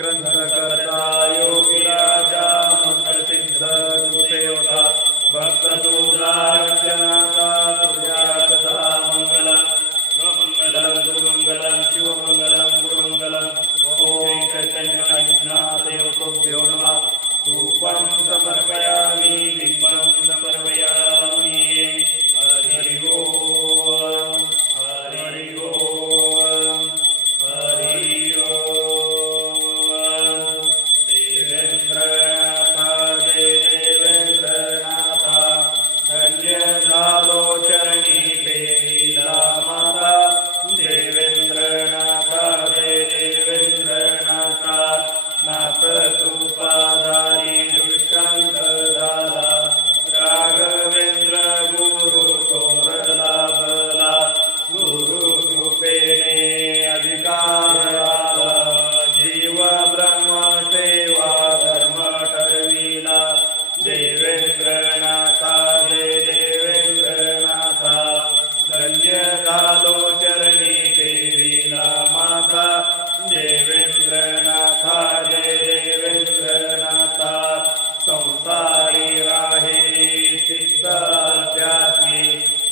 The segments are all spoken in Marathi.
ग्रंथकर्ता योगीराजा मंत्रसिद्ध गुरुसेवका भक्तदुर्गार्चनाता तुझ्या कथा मंगलम् स्वमंगलं गुरुमंगलं शिवमंगलं गुरुमंगलं ओम चैतन्यनाथयोगभ्यो नमः धूपं समर्पयामि दीपं समर्पयामि हरि ओम हरि ओम हरि ओम देवेंद्रनाथ जय देवेंद्रनाथ धन्य झालो चरणी पेला माता देवेंद्रनाथ जय देवेंद्रनाथ नाथ कृपाधारी दुष्टांत झाला राघवेंद्र गुरु तोरला बला गुरु कृपेने अधिकार आला जीव ब्रह्म सेवा धर्म ठरविला देवेंद्रनाथ जय देवेंद्रनाथ धन्य झालो चरणी ठेविला माता देवेंद्रनाथ जय देवेंद्रनाथ संसारी राहे चित्त अध्यात्मी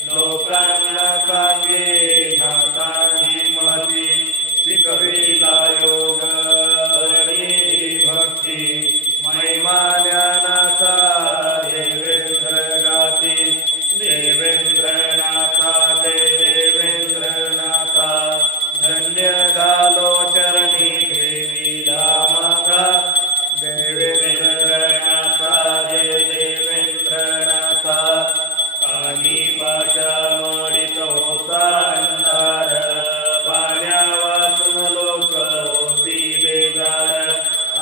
लोकांना सांगे नाथांची महती शिकविला योग हरी भक्ती महिमा ज्ञानाचा देवेंद्र गाती देवेंद्रनाथ जय देवेंद्रनाथ धन्य झालो चरणी ठेविला माता देवेंद्रनाथ जय देवेंद्रनाथ काही भाषा मडित होता अंधार पाण्या वाचून लोक होती बेजार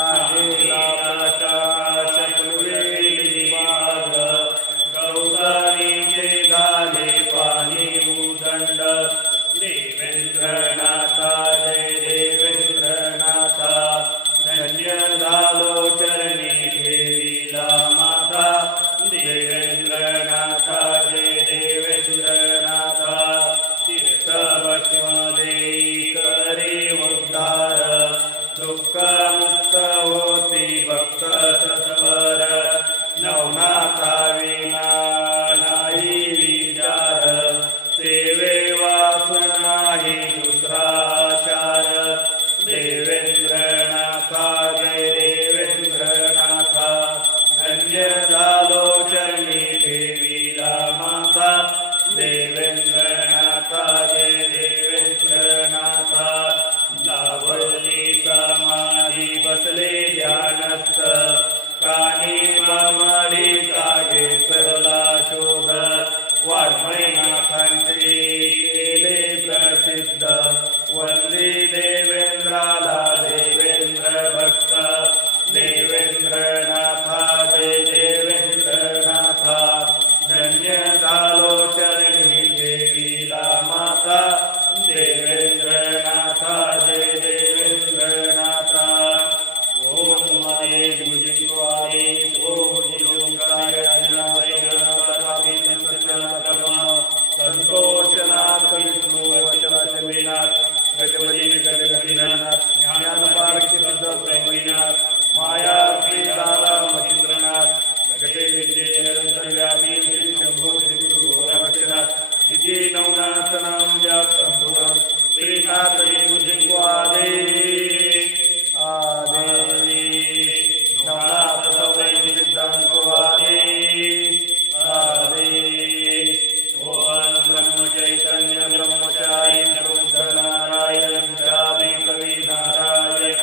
आलेला प्रकाश फुलवेली बाग गौतानीचे झाले पाणी उदंड देवेंद्रनाथ जय देवेंद्रनाथ धन्य झालो चरणी ठेविला माता देवेंद्रनाथ जय देवेंद्रनाथ तीर्थ भस्म देई करी उद्धार दुःख मुक्त होती भक्त सत्वर नवनाथा विना नाही विचार सेवे वाचून नाही दुसरा चार देवेंद्रनाथ जय देवेंद्रनाथ धन्य झालो चरणी ठेविला माता देवेंद्रनाथ जय देवेंद्रनाथ लावली समाधी बसले ध्यानस्थ कानी माडी जागे सरला शोध वाङ्मयनाथांचे केले प्रसिद्ध वंदे देवेंद्राला देवेंद्र भक्त देवेंद्रनाथ जय देवेंद्रनाथ धन्य झालो चरणी ठेविला माता देवेंद्रनाथ जय देवेंद्रनाथ ओम हरे गुरुजिंद्वारे ओम संतोषनाथ विष्णु वचनाथ गजबली गजगणिनाथ ज्ञानपारखी ब्रह्मनाथ माया दादा महेंद्रनाथ जगते विद्ये निरंतर व्यापी श्री शंभो श्री गुरु गोरक्षनाथ इति नवनाथ नाम जाप संपूर्ण श्रीनाथ गुरुजिंद्वारे आदेश नवनाथ सवै सिद्धांतो आदेश आदेश ओम ब्रह्म चैतन्य ब्रह्मचारी प्रबुद्ध नारायण चावि कवि नारायण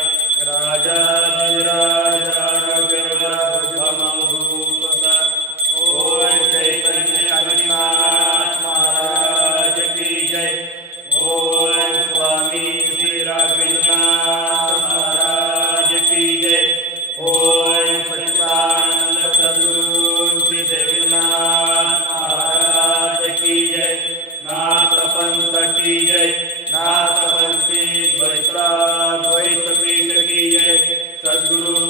राजाधिराजागर्भमभूत ओम चैतन्य अविनाश महाराज की जय ओम स्वामी श्री राघवेंद्रनाथ महाराज की जय ओम सच्चिदानंद सद्गुरु श्री देवीनाथ महाराज की जय नाथ पंथ की जय नाथ पंथी द्वैता द्वैत पीठ की जय सद्गुरु